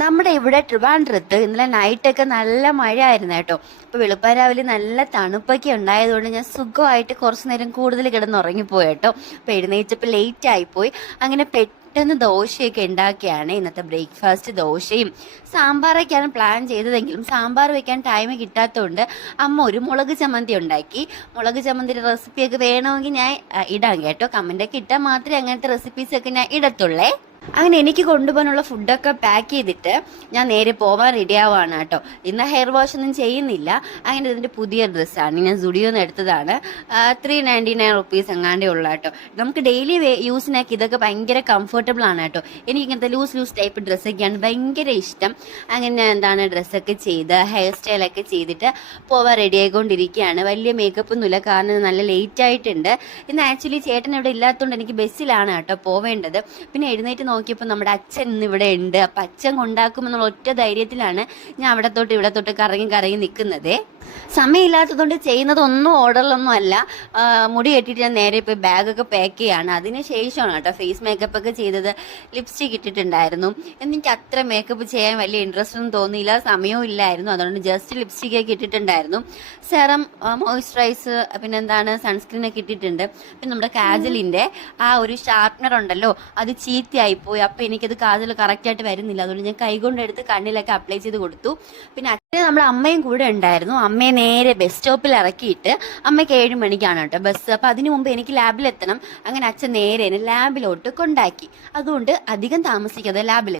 നമ്മുടെ ഇവിടെ ട്രിവാൻഡ്രത്ത് ഇന്നലെ നൈറ്റൊക്കെ നല്ല മഴയായിരുന്നു കേട്ടോ. അപ്പോൾ വെളുപ്പാൻ രാവിലെ നല്ല തണുപ്പൊക്കെ ഉണ്ടായതുകൊണ്ട് ഞാൻ സുഖമായിട്ട് കുറച്ച് നേരം കൂടുതൽ കിടന്നുറങ്ങിപ്പോയി കേട്ടോ. അപ്പോൾ എഴുന്നേറ്റപ്പോൾ ലേറ്റ് ആയിപ്പോയി. അങ്ങനെ പെട്ടെന്ന് ദോശയൊക്കെ ഉണ്ടാക്കിയാണ് ഇന്നത്തെ ബ്രേക്ക്ഫാസ്റ്റ്. ദോശയും സാമ്പാറൊക്കെയാണ് പ്ലാൻ ചെയ്തതെങ്കിലും സാമ്പാർ വെക്കാൻ ടൈം കിട്ടാത്തതുകൊണ്ട് അമ്മ ഒരു മുളക് ചമ്മന്തി ഉണ്ടാക്കി. മുളക് ചമ്മന്തിയുടെ റെസിപ്പിയൊക്കെ വേണമെങ്കിൽ ഞാൻ ഇടാം കേട്ടോ. കമൻ്റൊക്കെ ഇട്ടാൽ മാത്രമേ അങ്ങനത്തെ റെസിപ്പീസൊക്കെ ഞാൻ ഇടത്തുള്ളേ. അങ്ങനെ എനിക്ക് കൊണ്ടുപോകാനുള്ള ഫുഡൊക്കെ പാക്ക് ചെയ്തിട്ട് ഞാൻ നേരെ പോവാൻ റെഡി ആവുകയാണ് കേട്ടോ. ഇന്ന് ഹെയർ വാഷ് ഒന്നും ചെയ്യുന്നില്ല. അങ്ങനെ ഇതിൻ്റെ പുതിയ ഡ്രസ്സാണ്, ഞാൻ സുഡിയോന്ന് എടുത്തതാണ്. 399 റുപ്പീസ് എങ്ങാണ്ടേ ഉള്ളൂ കേട്ടോ. നമുക്ക് ഡെയിലി യൂസിനൊക്കെ ഇതൊക്കെ ഭയങ്കര കംഫർട്ടബിൾ ആണ് കേട്ടോ. എനിക്ക് ഇങ്ങനത്തെ ലൂസ് ടൈപ്പ് ഡ്രസ്സൊക്കെയാണ് ഭയങ്കര ഇഷ്ടം. അങ്ങനെ ഡ്രസ്സൊക്കെ ചെയ്ത് ഹെയർ സ്റ്റൈലൊക്കെ ചെയ്തിട്ട് പോവാൻ റെഡി ആയിക്കൊണ്ടിരിക്കുകയാണ്. വലിയ മേക്കപ്പ് ഒന്നുമില്ല, കാരണം നല്ല ലേറ്റ് ആയിട്ടുണ്ട്. ഇന്ന് ആക്ച്വലി ചേട്ടൻ ഇവിടെ ഇല്ലാത്തതുകൊണ്ട് എനിക്ക് ബസ്സിലാണ് കേട്ടോ പോവേണ്ടത്. പിന്നെ എഴുന്നേറ്റ് നോക്കിയപ്പോൾ നമ്മുടെ അച്ഛൻ ഇന്ന് ഇവിടെ ഉണ്ട്. അപ്പം അച്ഛൻ കൊണ്ടാക്കുമെന്നുള്ള ഒറ്റ ധൈര്യത്തിലാണ് ഞാൻ അവിടെ തൊട്ട് ഇവിടെ തൊട്ട് കറങ്ങി നിൽക്കുന്നത്. സമയമില്ലാത്തതുകൊണ്ട് ചെയ്യുന്നതൊന്നും ഓർഡറിലൊന്നും അല്ല. മുടി കെട്ടിയിട്ട് ഞാൻ നേരെ ഇപ്പോൾ ബാഗൊക്കെ പാക്ക് ചെയ്യാണ്. അതിന് ശേഷമാണ് കേട്ടോ ഫേസ് മേക്കപ്പ് ഒക്കെ ചെയ്തത്. ലിപ്സ്റ്റിക് ഇട്ടിട്ടുണ്ടായിരുന്നു. എനിക്ക് അത്ര മേക്കപ്പ് ചെയ്യാൻ വലിയ ഇൻട്രസ്റ്റ് ഒന്നും തോന്നിയില്ല, സമയവും ഇല്ലായിരുന്നു. അതുകൊണ്ട് ജസ്റ്റ് ലിപ്സ്റ്റിക് ഒക്കെ ഇട്ടിട്ടുണ്ടായിരുന്നു. സെറം, മോയ്സ്ചറൈസ്, പിന്നെന്താണ് സൺസ്ക്രീനൊക്കെ ഇട്ടിട്ടുണ്ട്. പിന്നെ നമ്മുടെ കാജലിൻ്റെ ആ ഒരു ഷാർപ്നർ ഉണ്ടല്ലോ, അത് ചീത്തയായിപ്പോയി. അപ്പോൾ എനിക്കത് കാജൽ കറക്റ്റായിട്ട് വരുന്നില്ല. അതുകൊണ്ട് ഞാൻ കൈകൊണ്ടെടുത്ത് കണ്ണിലൊക്കെ അപ്ലൈ ചെയ്ത് കൊടുത്തു. പിന്നെ അച്ഛനെ നമ്മുടെ അമ്മയും കൂടെ ഉണ്ടായിരുന്നു. അമ്മയെ നേരെ ബസ് സ്റ്റോപ്പിൽ ഇറക്കിയിട്ട് അമ്മയ്ക്ക് 7 മണിക്കാണ് കേട്ടോ ബസ്. അപ്പോൾ അതിനു മുമ്പ് എനിക്ക് ലാബിലെത്തണം. അങ്ങനെ അച്ഛൻ നേരെ ലാബിലോട്ട് കൊണ്ടാക്കി. അതുകൊണ്ട് അധികം താമസിക്കാതെ ലാബിൽ